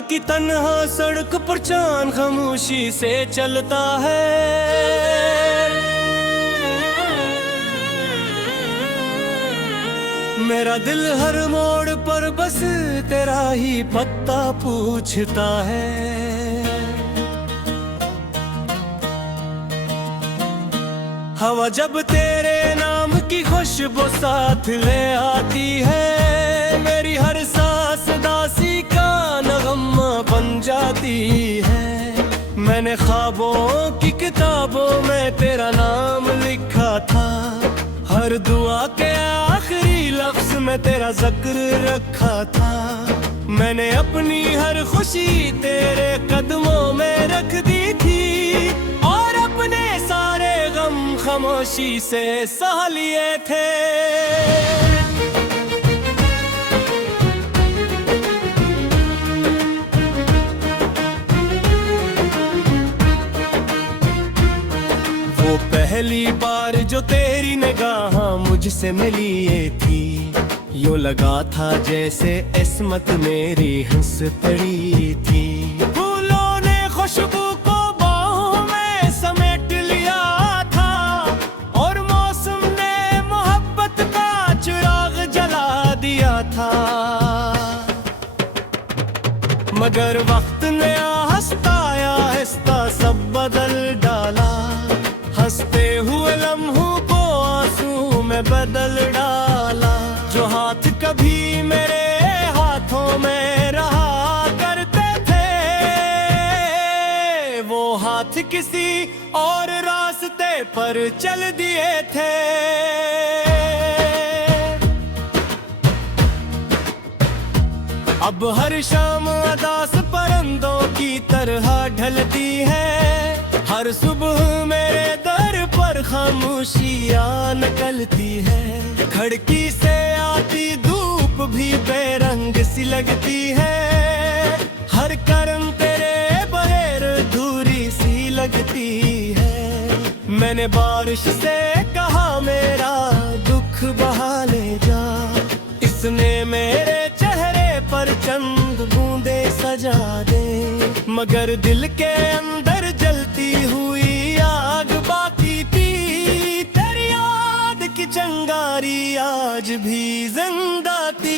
की तन्हा सड़क पर चांद खामोशी से चलता है। मेरा दिल हर मोड़ पर बस तेरा ही पत्ता पूछता है। हवा जब तेरे नाम की खुशबू साथ ले आती है, मेरी हर सांस दासी का नगमा बन जाती है। मैंने ख्वाबों की किताबों में तेरा नाम लिखा था, हर दुआ के आखिरी लफ्ज में तेरा जिक्र रखा था। मैंने अपनी हर खुशी तेरे कदमों में रख दी थी, और अपने सारे गम खामोशी से सह लिए थे। वो पहली बार जो तेरी निगाह मुझसे मिली ये थी, यूं लगा था जैसे इस्मत मेरी हंस पड़ी थी। फूलों ने खुशबू को बाहों में समेट लिया था, और मौसम ने मोहब्बत का चिराग जला दिया था। मगर वक्त ने आहिस्ता आहिस्ता सब बदल डाला, हंसते हुए लम्हों को आंसू में बदल डाला। जो हाथ कभी मेरे हाथों में रहा करते थे, वो हाथ किसी और रास्ते पर चल दिए थे। अब हर शाम अदास परिंदों की तरह ढलती है, हर सुबह मेरे दर पर खामोशियाँ निकलती है। खिड़की से आती धूप भी बेरंग सी लगती है, हर करम तेरे बगैर अधूरी सी लगती है। मैंने बारिश से कहा मेरा दुख बहा ले जा, इसने मेरे चेहरे पर चंद बूंदे सजा दे। मगर दिल के अंदर जलती हुई आग बाकी थी, तेरी याद की चिंगारी आज भी जिंदा थी।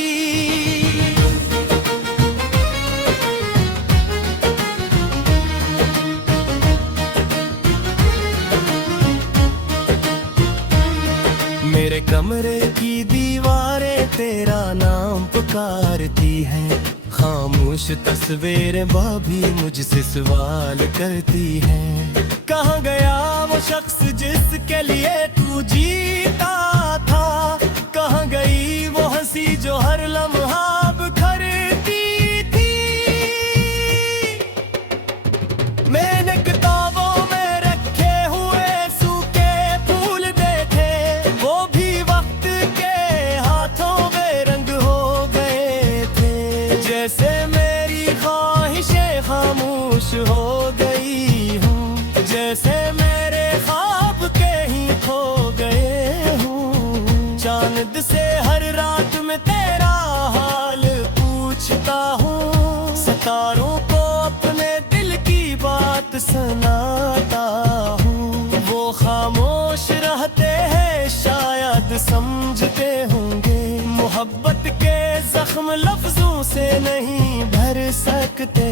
मेरे कमरे की दीवारें तेरा नाम पुकारती हैं, खामोश तस्वीरें भी मुझसे सवाल करती हैं। कहाँ गया वो शख्स जिसके लिए तू जीता था, कहाँ गई वो हंसी जो हर लम्हा बिखरती थी। मैंने किताबों में रखे हुए सूखे फूल देखे, वो भी वक्त के हाथों बेरंग हो गए थे। जैसे मेरी ख्वाहिशें खामोश हो गई हूँ, जैसे मेरे ख्वाब के ही खो गए हूँ। चांद से हर रात में तेरा हाल पूछता हूँ, सितारों को अपने दिल की बात सुनाता हूँ। वो खामोश रहते हैं शायद समझते होंगे, मोहब्बत के जख्म लफ्जों से नहीं भर सकते।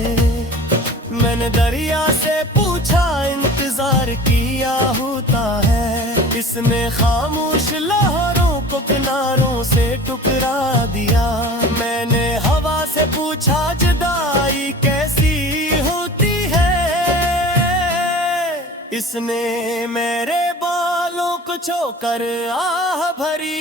मैंने दरिया से पूछा इंतजार किया होता है, इसने खामोश लहरों को किनारों से टुकरा दिया। मैंने हवा से पूछा जुदाई कैसी होती है, इसने मेरे बालों को छोकर आह भरी।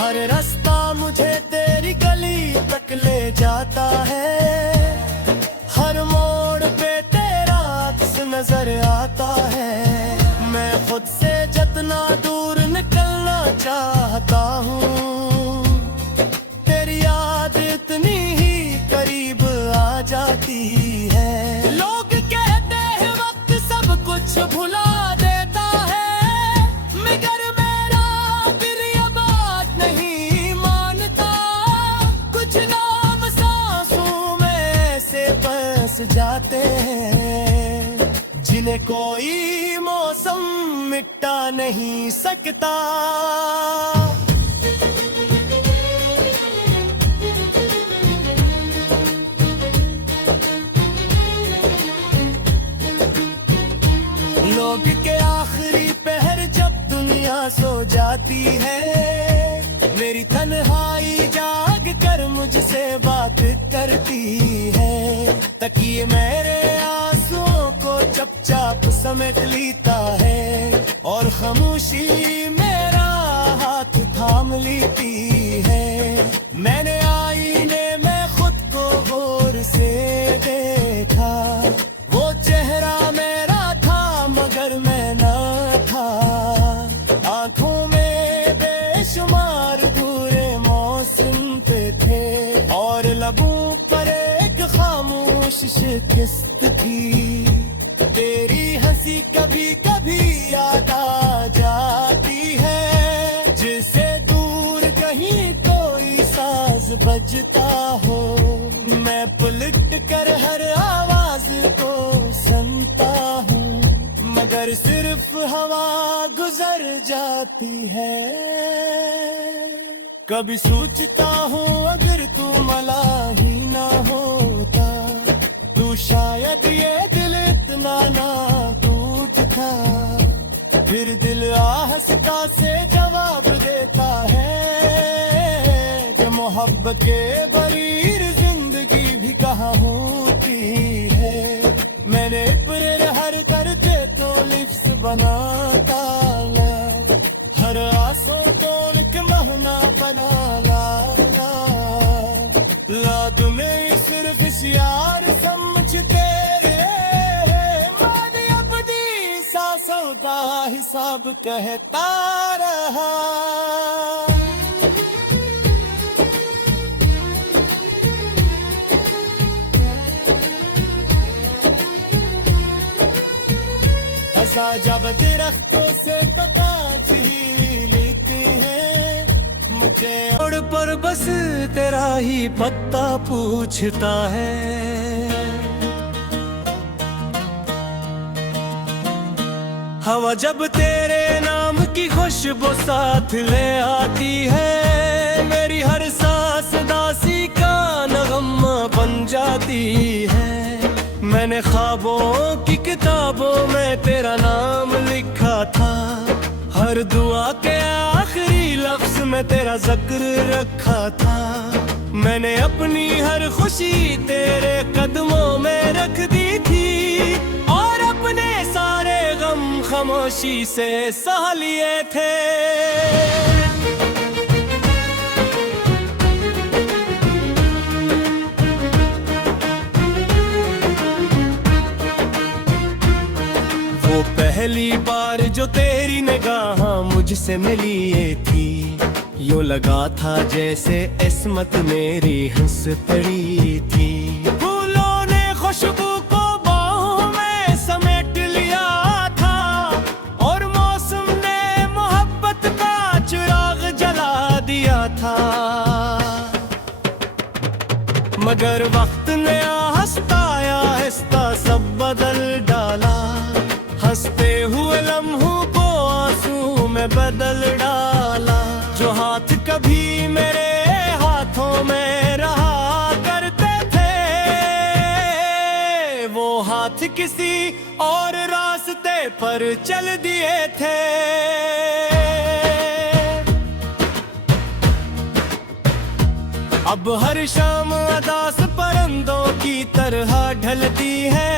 हर रास्ता मुझे तेरी गली तक ले जाता है, हर मोड़ पे तेरा अक्स नजर आता है। मैं खुद से जितना दूर निकलना चाहता हूँ, तेरी याद इतनी ही करीब कुछ नाम सांसों में ऐसे बस जाते हैं जिन्हें कोई मौसम मिटा नहीं सकता। लोग के आखिरी पहर जब दुनिया सो जाती है, मेरी तन्हाई जाग कर मुझसे बात करती है। तकिए मेरे आंसुओं को चुपचाप समेट लेता है और खामोशी मेरा हाथ थाम लेती है। मैंने आईने में खुद को गौर से देखा, वो चेहरा मेरा मगर मैं ना था। आंखों में बेशुमार बुरे मौसम पे थे और लबों पर एक खामोश शिकस्त थी। तेरी हंसी कभी कभी याद आ जाती है, जिससे दूर कहीं कोई साज बजता हो। मैं पलट कर हर आवाज को सुनता हूँ, मगर सिर्फ हवा गुजर जाती है। कभी सोचता हूँ अगर तू मला ही ना होता, तू शायद ये दिल इतना ना टूटता। फिर दिल आहस्ता से जवाब देता है कि मोहब्बत के बरीर जिंदगी भी कहाँ होती है। मैंने पर हर दर्द तो लिप्स बनाता ला, हर आंसू तो एक महना बना ला तुम्हें सिर्फ इस यार समझ तेरे। मैंने अपनी सांसों का हिसाब कहता रहा। जब दरख्तों से पता छीन लेते हैं मुझे, और पर बस तेरा ही पत्ता पूछता है। हवा जब तेरे नाम की खुशबू साथ ले आती है, मेरी हर सांस दासी का नगमा बन जाती है। मैंने ख्वाबों की किताबों में तेरा नाम लिखा था, हर दुआ के आखिरी लफ्ज में तेरा जिक्र रखा था। मैंने अपनी हर खुशी तेरे कदमों में रख दी थी और अपने सारे गम खामोशी से सह लिए थे। पहली बार जो तेरी निगाह मुझसे मिली ये थी, यूं लगा था जैसे इस्मत मेरी हंस पड़ी थी। फूलों ने खुशबू को बाहों में समेट लिया था और मौसम ने मोहब्बत का चिराग जला दिया था। मगर वक्त ने आहिस्ता आहिस्ता सब बदल डाला, हंसते हुए लम्हों को आंसू में बदल डाला। जो हाथ कभी मेरे हाथों में रहा करते थे, वो हाथ किसी और रास्ते पर चल दिए थे। अब हर शाम अदास परिंदों की तरह ढलती है,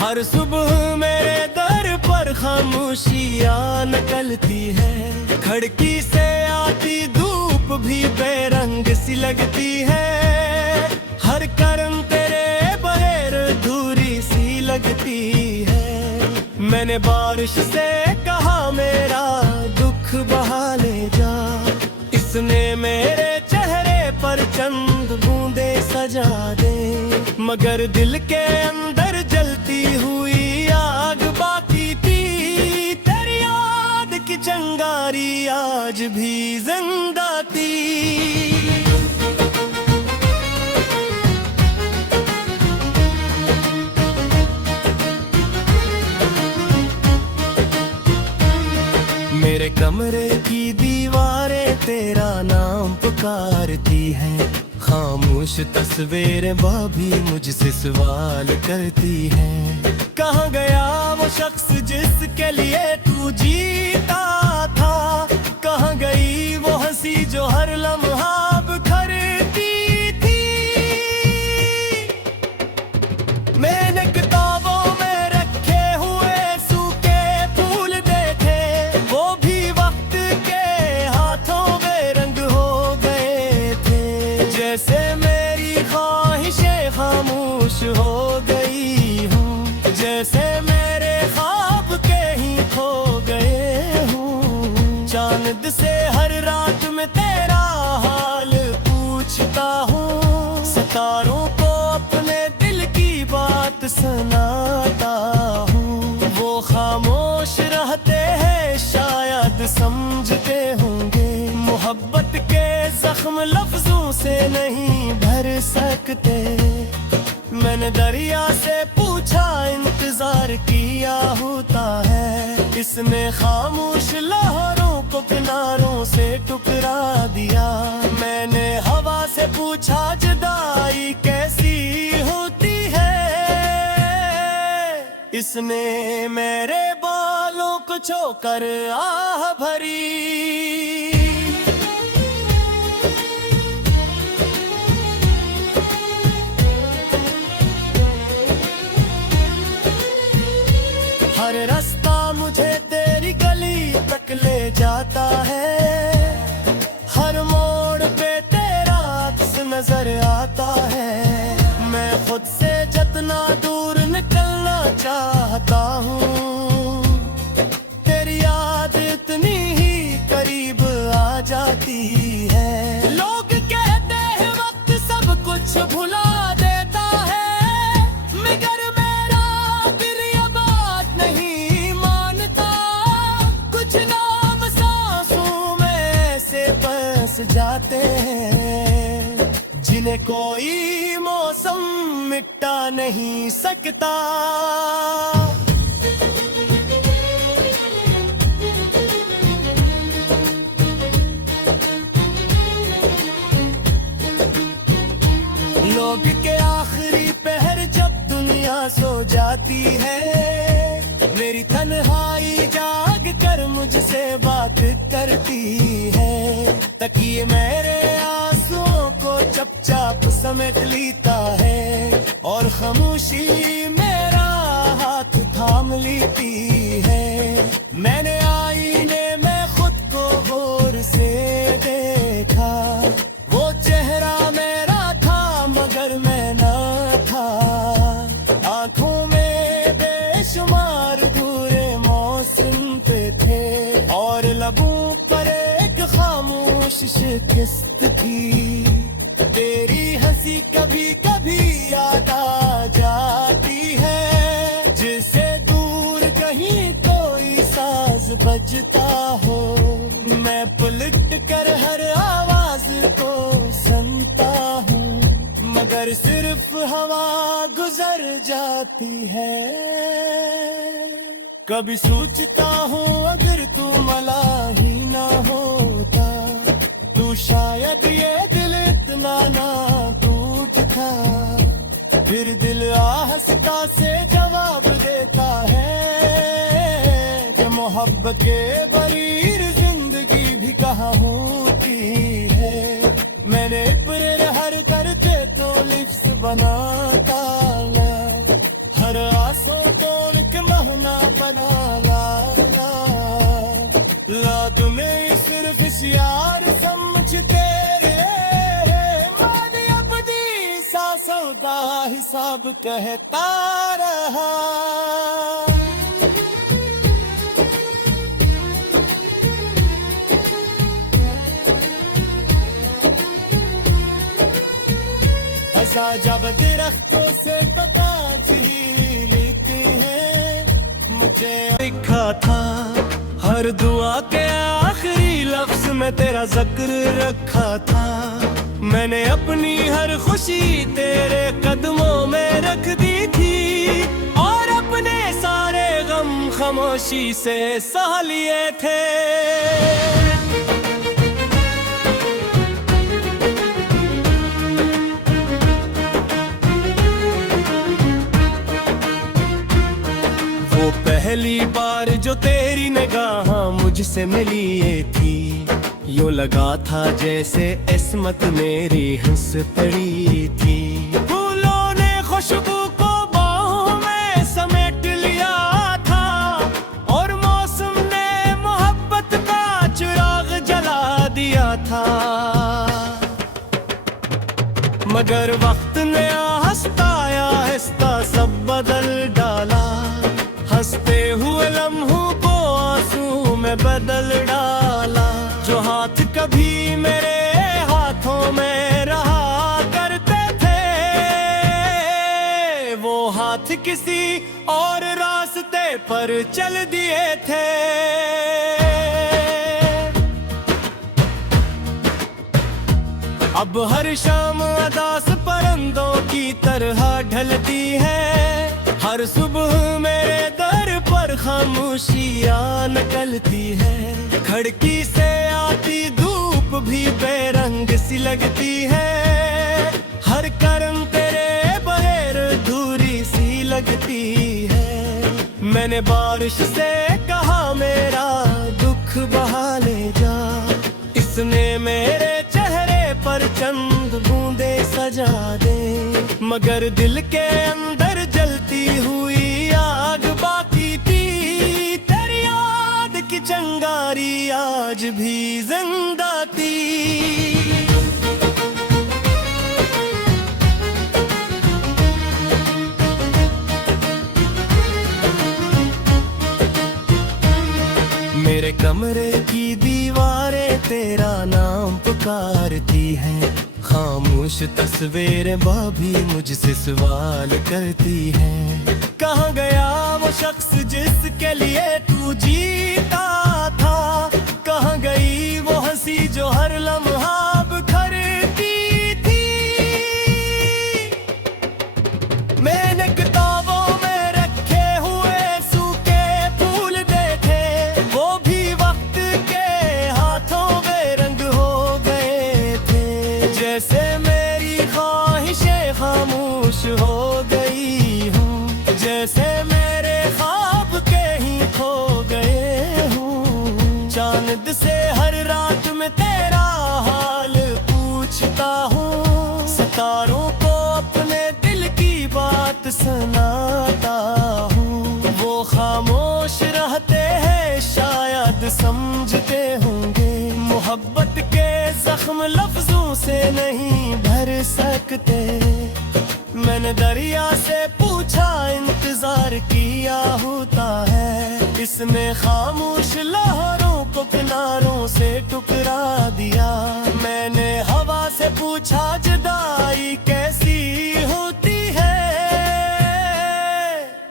हर सुबह मेरे दर पर खामोशियाँ निकलती है। खिड़की से आती धूप भी बेरंग सी लगती है, हर करम तेरे बगैर अधूरी सी लगती है। मैंने बारिश से कहा मेरा दुख बहा ले जा, इसने मेरे चेहरे पर चंद बूंदे सजा दे। मगर दिल के अंदर जलती हुई आग बाकी थी, तेरी याद की चिंगारी आज भी जिंदा थी। करती हैं। खामोश तस्वीरें भाभी मुझसे सवाल करती हैं। कहाँ गया वो शख्स जिसके लिए तू जीता था? कहाँ गई वो हंसी जो हर लम्हा बिखरती थी? मैंने किताबों में रखे हुए सूखे फूल देखे, वो भी वक्त के हाथों बेरंग हो गए थे। जैसे मेरी ख्वाहिशें खामोश हो गई हूँ, जैसे मेरे ख्वाब के ही खो गए हूँ। चांद से हर रात में तेरा हाल पूछता हूँ, सितारों को अपने दिल की बात सुनाता हूँ। वो खामोश रहते हैं शायद समझते होंगे, मोहब्बत के जख्म लफ्जों से नहीं भर सकते। मैंने दरिया से पूछा इंतजार किया होता है, इसने खामोश लहरों को किनारों से टुकरा दिया। मैंने हवा से पूछा जुदाई कैसी होती है, इसने मेरे बालों को छूकर आह भरी। हर रास्ता मुझे तेरी गली तक ले जाता है, हर मोड़ पे तेरा अक्स नजर आता है। मैं खुद से जितना दूर निकलना चाहता हूँ, तेरी याद इतनी ही करीब आ जाती है। लोग कहते हैं वक्त सब कुछ भुला देता है, मगर मेरा दिल ये बात नहीं मानता। कुछ नाम सांसों में ऐसे बस जाते हैं, जिन्हें कोई मौसम मिटा नहीं सकता। लोग के आखिरी पहर जब दुनिया सो जाती है, मेरी तन्हाई जाग कर मुझसे बात करती है। तकिए मेरे आंसुओं को चुपचाप समेट लेता है, और खामोशी मेरा हाथ थाम लेती है। मैंने आईने में खुद को गौर से देखा, वो चेहरा मेरा था मगर मैं ना था। आंखों में बेशुमार बुरे मौसम पे थे, और लबों पर एक खामोश शिकस्त थी। तेरी हंसी कभी कभी याद आ जाती है, जिसे दूर कहीं कोई साज बजता हो। मैं पलट कर हर आवाज को सुनता हूँ, मगर सिर्फ हवा गुजर जाती है। कभी सोचता हूँ अगर तू मला ही ना होता, तू शायद ये दिल इतना ना टूटता। फिर दिल आहिस्ता से जवाब देता है कि मोहब्बत के बगैर जिंदगी भी कहाँ होती है। मैंने इब्रे हर करते तो लिप्स बनाता ला, हर आंसू को एक महना बना ला तुम्हें सिर्फ इस यार समझ तेरे। मैंने अपनी सांसों का हिसाब कहता रहा। ऐसा जब दरख्तों से पता ही लेते हैं, मुझे लिखा था हर दुआ के आखिरी लफ्ज में तेरा जिक्र रखा था। मैंने अपनी हर खुशी तेरे कदमों में रख दी थी, और अपने सारे गम खामोशी से सह लिए थे। पहली बार जो तेरी निगाह मुझसे मिली ये थी, यूं लगा था जैसे इस्मत मेरी हंस पड़ी थी। फूलों ने खुशबू को बाहों में समेट लिया था और मौसम ने मोहब्बत का चिराग जला दिया था। मगर वक्त ने आहिस्ता आहिस्ता सब बदल डाला, हंसते हुए लम्हों को आंसू में बदल डाला। जो हाथ कभी मेरे हाथों में रहा करते थे, वो हाथ किसी और रास्ते पर चल दिए थे। अब हर शाम अदास परिंदों की तरह ढलती है, हर सुबह मेरे दर पर खामोशियाँ निकलती है। खिड़की से आती धूप भी बेरंग सी लगती है, हर करम तेरे बगैर अधूरी सी लगती है। मैंने बारिश से कहा मेरा दुख बहा ले जा, इसने मेरे चेहरे पर चंद बूंदे सजा दे। मगर दिल के अंदर जलती हुई आग बाकी थी, तेरी याद की चिंगारी आज भी जिंदा थी। मेरे कमरे की दीवारें तेरा नाम पुकारती हैं, खामोश तस्वीरें भी मुझसे सवाल करती हैं। कहाँ गया वो शख्स जिसके लिए तू जीता था, कहाँ गई वो हंसी जो हर लम्हा बिखरती थी। मैंने किताबों में रखे हुए सूखे फूल देखे, वो भी वक्त के हाथों बेरंग हो गए थे। जैसे मेरी ख्वाहिशें खामोश हो गई हूँ, जैसे मेरे ख्वाब के ही खो गए हूँ। चांद से हर रात में तेरा हाल पूछता हूँ, सितारों को अपने दिल की बात सुनाता हूँ। वो खामोश रहते हैं शायद समझते होंगे, मोहब्बत के जख्म लफ्जों से नहीं भर सकते। मैंने दरिया से पूछा इंतजार किया होता है, इसने खामोश लहरों को किनारों से टुकरा दिया। मैंने हवा से पूछा जुदाई कैसी होती है,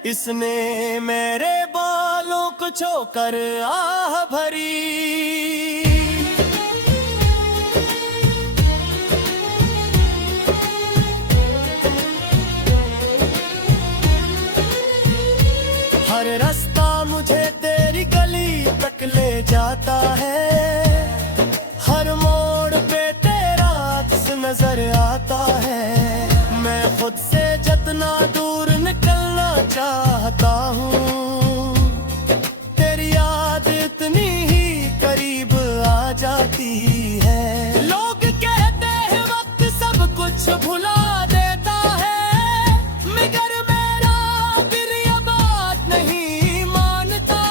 इसने मेरे बालों को छूकर आह भरी। हर रास्ता मुझे तेरी गली तक ले जाता है, हर मोड़ पे तेरा अक्स नजर आता है। मैं खुद से जितना दूर निकलना चाहता हूँ, तेरी याद इतनी ही करीब आ जाती है। लोग कहते हैं वक्त सब कुछ भुला देता है, मगर मेरा दिल ये बात नहीं मानता।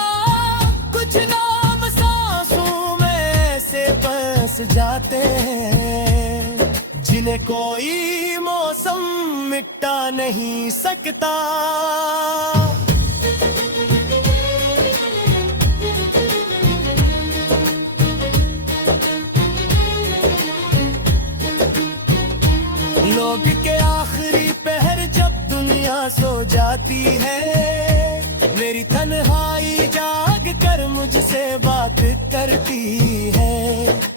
कुछ नाम सांसों में ऐसे बस जाते हैं, जिन्हें कोई मौसम मिटा नहीं सकता। लोग के आखिरी पहर जब दुनिया सो जाती है, मेरी तन्हाई जाग कर मुझसे बात करती है।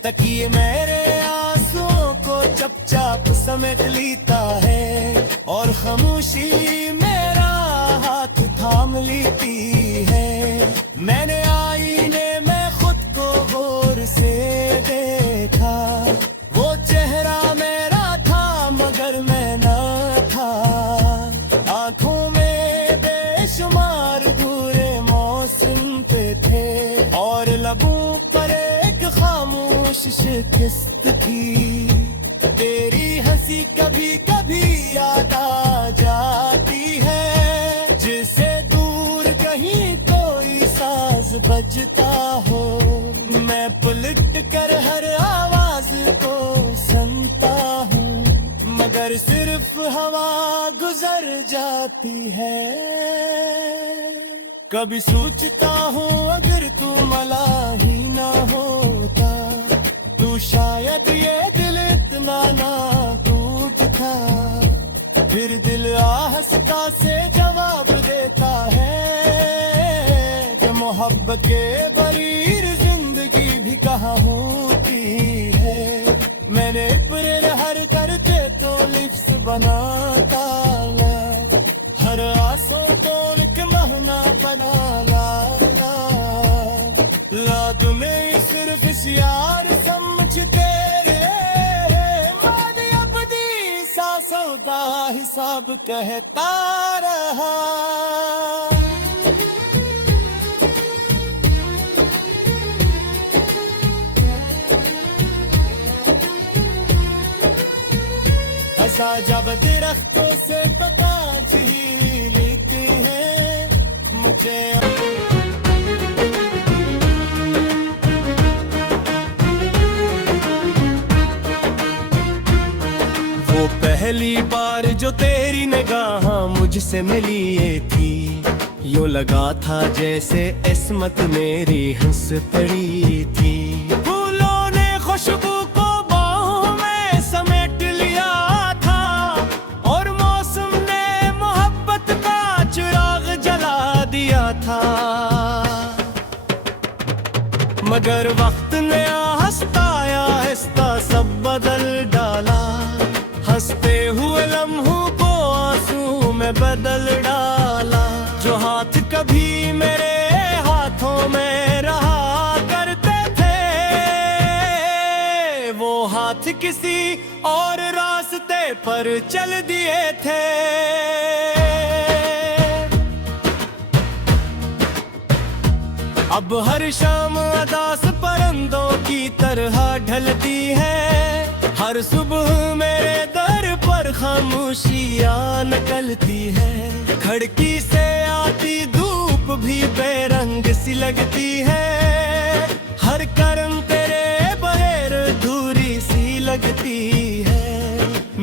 तकिए मेरे आंसुओं को चुपचाप समेट लेता है, और खामोशी मेरा हाथ थाम लेती है। मैंने आईने में खुद को गौर से देखा, वो चेहरा मेरा था मगर मैं ना था। आंखों में बेशुमार बुरे मौत किस्त थी। तेरी हंसी कभी कभी याद आ जाती है, जिसे दूर कहीं कोई साज बजता हो। मैं पलट कर हर आवाज को सुनता हूँ, मगर सिर्फ हवा गुजर जाती है। कभी सोचता हूँ अगर तू मला ही ना होता, तू शायद ये दिल इतना ना टूटता। फिर दिल आहस्ता से जवाब देता है कि मोहब्बत के बगैर जिंदगी भी कहाँ होती है। मैंने इब्रे हर करते तो लिप्स बनाता, हर आंसू को एक महना बना ला तुम्हें सिर्फ इस यार समझ तेरे। माने अपनी सांसों का हिसाब कहता रहा। हंसा जब दरख्तों से पता झील लेते हैं मुझे। वो पहली बार जो तेरी निगाह मुझसे मिली ये थी, यूं लगा था जैसे इस्मत मेरी हंस पड़ी थी। फूलों ने खुशबू को बाहों में समेट लिया था, और मौसम ने मोहब्बत का चिराग जला दिया था। मगर वक्त ने आहिस्ता आहिस्ता सब बदल डाला, हंसते हुए लम्हों को आंसू में बदल डाला। जो हाथ कभी मेरे हाथों में रहा करते थे, वो हाथ किसी और रास्ते पर चल दिए थे। अब हर शाम अदास परंदों की तरह ढलती है, हर सुबह मेरे दर पर खामोशियाँ निकलती है। खिड़की से आती धूप भी बेरंग सी लगती है, हर करम तेरे बगैर अधूरी सी लगती है।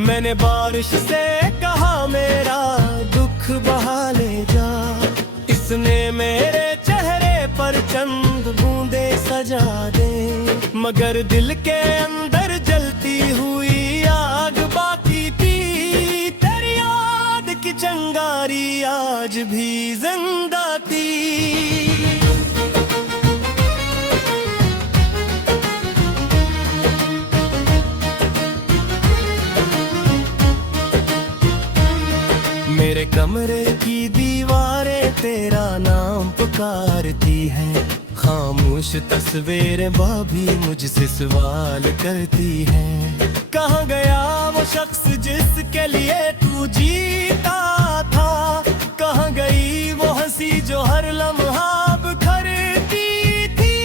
मैंने बारिश से कहा मेरा दुख बहा ले जा, इसने मेरे चेहरे पर चंद बूंदे सजा दे। मगर दिल के अंदर जलती हुई आग बाकी थी, तेरी याद की चिंगारी आज भी जिंदा थी। मेरे कमरे की दीवारें तेरा नाम पुकारती है, खामोश तस्वीरें भाभी मुझसे सवाल करती हैं। कहाँ गया वो शख्स जिसके लिए तू जीता था, कहाँ गई वो हंसी जो हर लम्हा बिखरती थी।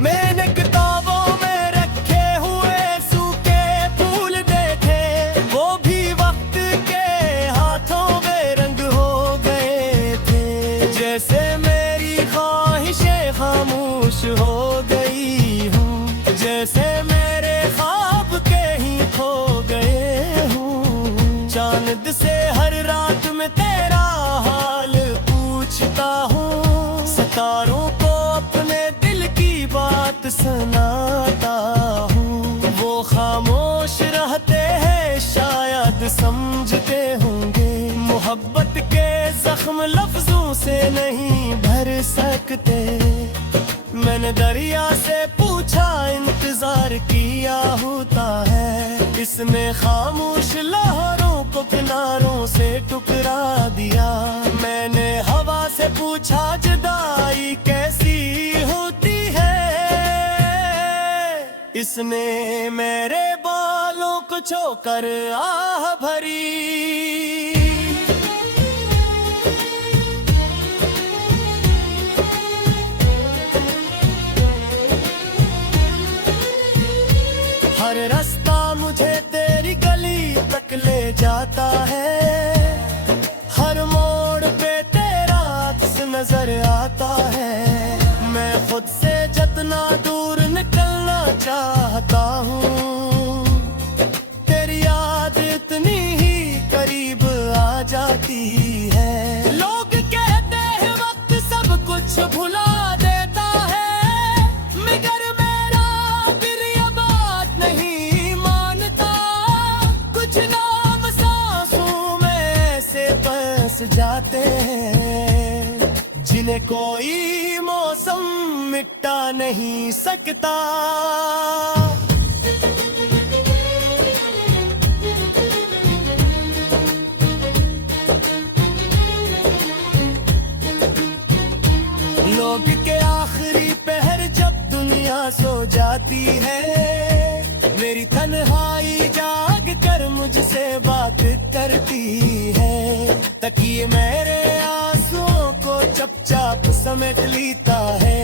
मैंने किताबों में रखे हुए सूखे फूल देखे, वो भी वक्त के हाथों बेरंग हो गए थे। जैसे मेरी ख्वाहिशें खामोश हो गई हूँ, जैसे मेरे ख्वाब के ही खो गए हूँ। चांद से हर रात में तेरा हाल पूछता हूँ, सितारों को अपने दिल की बात सुनाता हूँ। वो खामोश रहते हैं शायद समझते होंगे, मोहब्बत के जख्म लफ्जों से नहीं भर सकते। मैंने दरिया से पूछा इंतजार किया होता है, इसने खामोश लहरों को किनारों से टुकरा दिया। मैंने हवा से पूछा जुदाई कैसी होती है, इसने मेरे बालों को छूकर आह भरी। रास्ता मुझे तेरी गली तक ले जाता है, हर मोड़ पे तेरा अक्स नजर आता है। मैं खुद से जितना दूर निकलना चाहता हूँ, तेरी याद इतनी ही करीब आ जाती है। लोग कहते हैं वक्त सब कुछ भुला देता है, मगर मेरा दिल ये बात नहीं मानता। कुछ नाम सांसों में ऐसे बस जाते हैं, जिन्हें कोई मौसम मिटा नहीं सकता। लोग के आखिरी पहर जब दुनिया सो जाती है, मेरी तन्हाई जाग कर मुझसे बात करती है। तकिए मेरे आंसुओं को चुपचाप समेट लेता है,